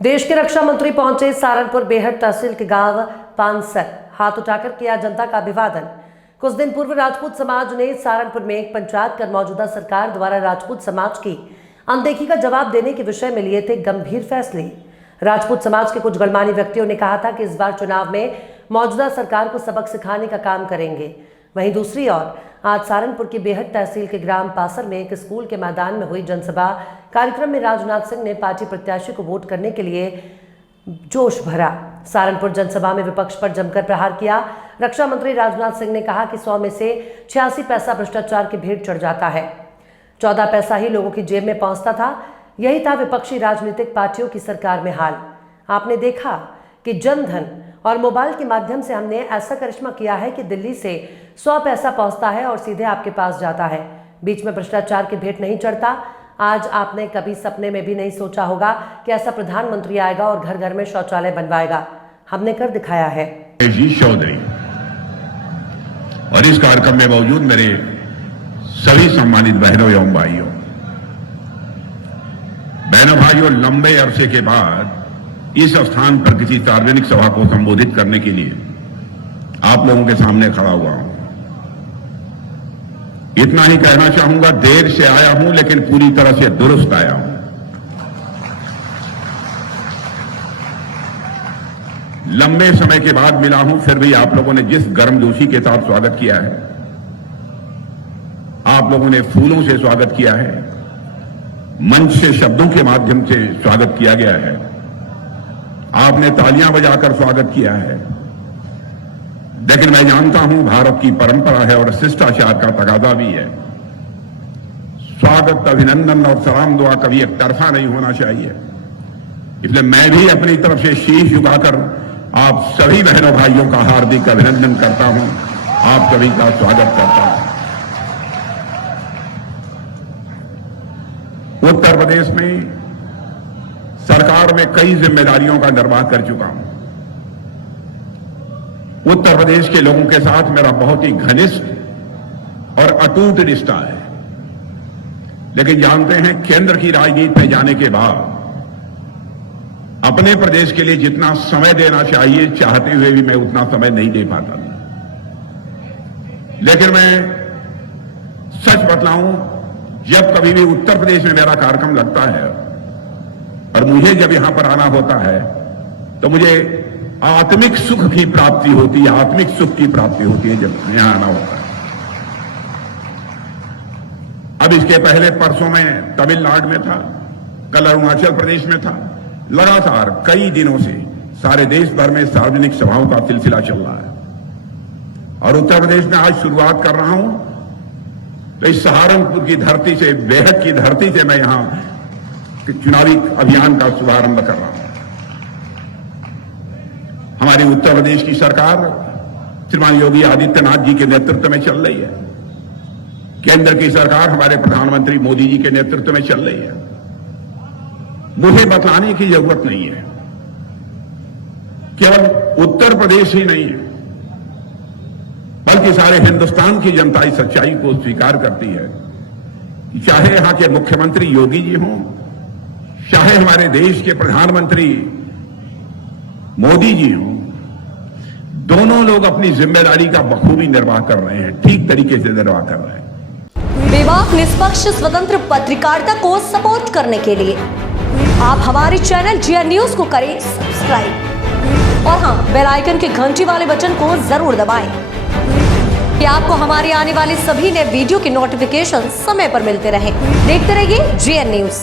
देश के रक्षा मंत्री पहुंचे सहारनपुर बेहट तहसील के गांव पानसर। हाथ उठाकर किया जनता का अभिवादन। कुछ दिन पूर्व राजपूत समाज ने सहारनपुर में एक पंचायत कर मौजूदा सरकार द्वारा राजपूत समाज की अनदेखी का जवाब देने के विषय में लिए थे गंभीर फैसले। राजपूत समाज के कुछ गणमान्य व्यक्तियों ने कहा था कि इस बार चुनाव में मौजूदा सरकार को सबक सिखाने का काम करेंगे। वहीं दूसरी ओर आज सहारनपुर की बेहट तहसील के ग्राम पासर में एक स्कूल के मैदान में हुई जनसभा कार्यक्रम में राजनाथ सिंह ने पार्टी प्रत्याशी को वोट करने के लिए जोश भरा। सहारनपुर जनसभा में विपक्ष पर जमकर प्रहार किया। रक्षा मंत्री राजनाथ सिंह ने कहा कि 100 में से 86 पैसा भ्रष्टाचार की भेंट चढ़ जाता है, 14 पैसा ही लोगों की जेब में पहुंचता था। यही था विपक्षी राजनीतिक पार्टियों की सरकार में हाल। आपने देखा कि जनधन और मोबाइल के माध्यम से हमने ऐसा करिश्मा किया है कि दिल्ली से 100 पैसा पहुंचता है और सीधे आपके पास जाता है, बीच में भ्रष्टाचार की भेंट नहीं चढ़ता। आज आपने कभी सपने में भी नहीं सोचा होगा कि ऐसा प्रधानमंत्री आएगा और घर घर में शौचालय बनवाएगा। हमने कर दिखाया है। चौधरी और इस कार्यक्रम में मौजूद मेरे सभी सम्मानित बहनों एवं भाइयों, लंबे अरसे के बाद इस स्थान पर किसी सार्वजनिक सभा को संबोधित करने के लिए आप लोगों के सामने खड़ा हुआ हूं। इतना ही कहना चाहूंगा, देर से आया हूं लेकिन पूरी तरह से दुरुस्त आया हूं। लंबे समय के बाद मिला हूं, फिर भी आप लोगों ने जिस गर्मजोशी के साथ स्वागत किया है, आप लोगों ने फूलों से स्वागत किया है, मंच से शब्दों के माध्यम से स्वागत किया गया है, आपने तालियां बजाकर स्वागत किया है। लेकिन मैं जानता हूं भारत की परंपरा है और शिष्टाचार का तकाजा भी है। स्वागत, अभिनंदन और सलाम दुआ कभी एक तरफा नहीं होना चाहिए। इसलिए मैं भी अपनी तरफ से शीश झुकाकर आप सभी बहनों भाइयों का हार्दिक अभिनंदन करता हूं, आप सभी का स्वागत करता हूं। उत्तर प्रदेश में सरकार में कई जिम्मेदारियों का निर्वाह कर चुका हूं। उत्तर प्रदेश के लोगों के साथ मेरा बहुत ही घनिष्ठ और अटूट रिश्ता है। लेकिन जानते हैं, केंद्र की राजनीति में जाने के बाद अपने प्रदेश के लिए जितना समय देना चाहिए, चाहते हुए भी मैं उतना समय नहीं दे पाता। लेकिन मैं सच बतलाऊं, जब कभी भी उत्तर प्रदेश में मेरा कार्यक्रम लगता है और मुझे जब यहां पर आना होता है तो मुझे आत्मिक सुख की प्राप्ति होती है, आत्मिक सुख की प्राप्ति होती है जब यहां आना होता है। अब इसके पहले परसों में तमिलनाडु में था, कल अरुणाचल प्रदेश में था। लगातार कई दिनों से सारे देश भर में सार्वजनिक सभाओं का सिलसिला चल रहा है और उत्तर प्रदेश में आज शुरुआत कर रहा हूं तो इस सहारनपुर की धरती से, बेहट की धरती से मैं यहां चुनावी अभियान का शुभारंभ कर रहा हूं। हमारी उत्तर प्रदेश की सरकार श्रीमान योगी आदित्यनाथ जी के नेतृत्व में चल रही है। केंद्र की सरकार हमारे प्रधानमंत्री मोदी जी के नेतृत्व में चल रही है। मुझे बतलाने की जरूरत नहीं है, केवल उत्तर प्रदेश ही नहीं है बल्कि सारे हिंदुस्तान की जनता इस सच्चाई को स्वीकार करती है कि चाहे यहां के मुख्यमंत्री योगी जी हों, चाहे हमारे देश के प्रधानमंत्री मोदी जी हों, दोनों लोग अपनी जिम्मेदारी का बखूबी निर्वाह कर रहे हैं, ठीक तरीके से निर्वाह कर रहे हैं। बेबाक, निष्पक्ष, स्वतंत्र पत्रकारिता को सपोर्ट करने के लिए आप हमारे चैनल GN न्यूज को करें सब्सक्राइब और हाँ, बेल आइकन के घंटी वाले बटन को जरूर दबाएं कि आपको हमारे आने वाले सभी नए वीडियो की नोटिफिकेशन समय पर मिलते रहे। देखते रहिए GN न्यूज।